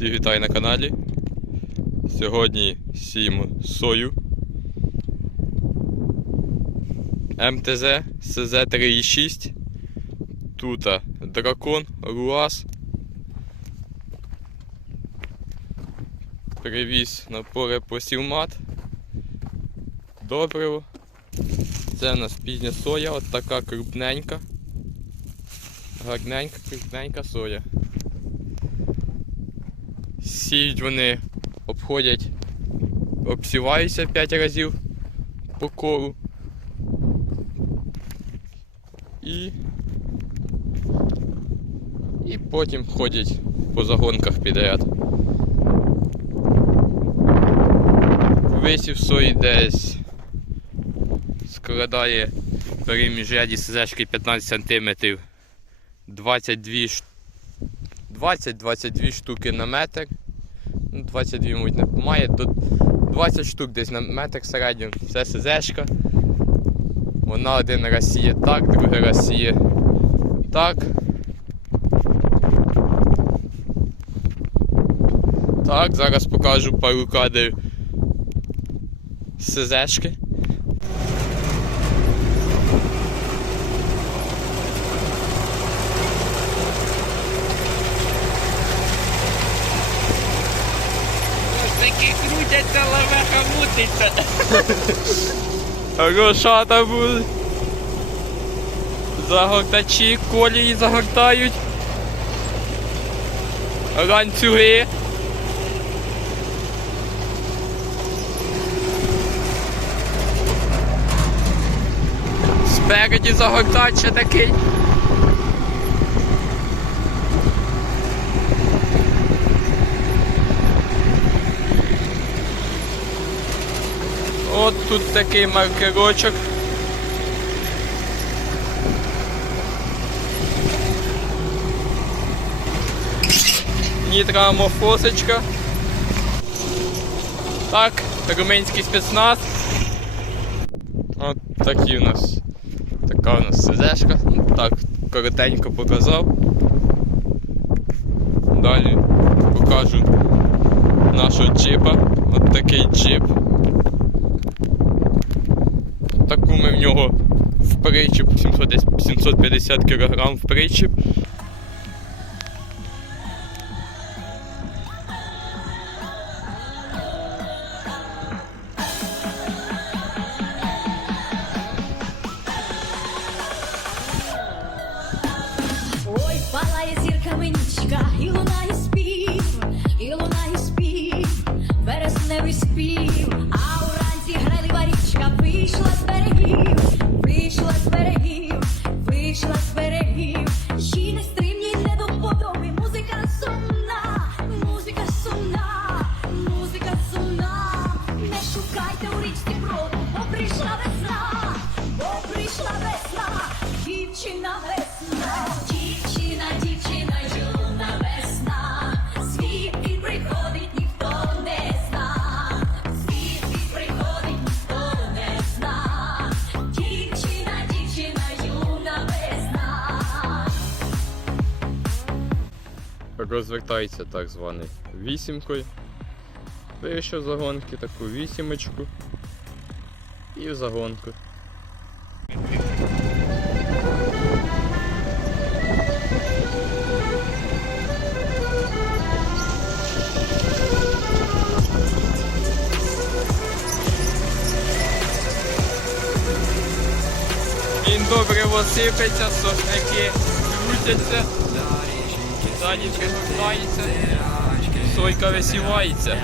Всіх вітаю на каналі. Сьогодні сіємо сою. МТЗ СЗ3,6. Тут дракон, Руас. Привіз на поле посівмат. Добриво. Це у нас пізня соя, от така крупненька. Гарненька, крупненька соя. Сіють вони, обходять, обсіваються 5 разів по колу. І, і потім ходять по загонках підряд. Висів сої десь складає при міжряді СЗшки 15 см 22 20-22 штуки на метр. Ну, 22, мабуть, не має до 20 штук десь на метр середньо. Це СЗшка. Вона один раз сіє так, другий раз сіє так. Так, зараз покажу пару кадрів СЗшки. Такі крутяться, лавеха мутиться. Грошата будуть. Загортачі колії загортають. Ланцюги. Спереді загортач ще такий. От тут такий маркерочок. Нітрамофосочка. Так, румунський спецназ. От такі у нас. Така у нас СЗшка. Так, коротенько показав. Далі покажу нашого джипа. От такий джип. Таку ми в нього в причіп 700 десь 750 кг в причіп. Ой, палає зірками нічка, і лунає спів, і лунає спів, вересневий спів, розвертається так званий вісімкою. Вирішив загонки, таку вісімочку і в загонку. Він добре осипеться, сошники крутяться. Ззаді пригортається, сойка висівається.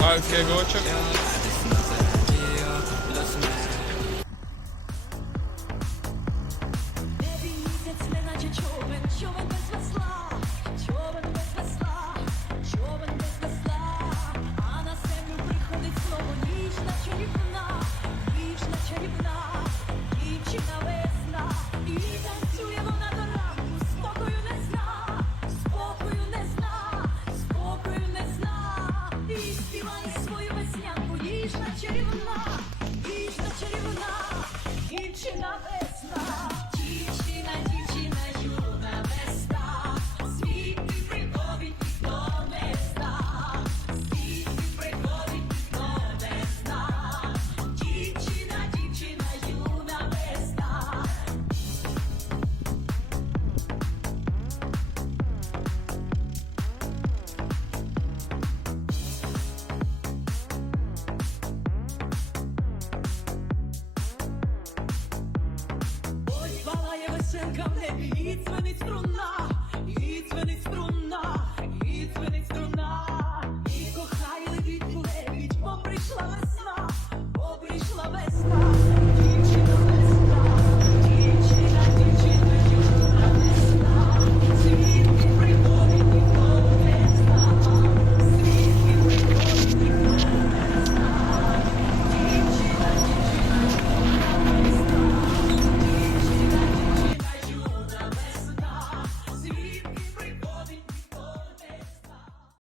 Маркерочок. Небі you not, you. Kamle, iets ben ik strunna, iets ben ik strunna, iets ben ik strunna.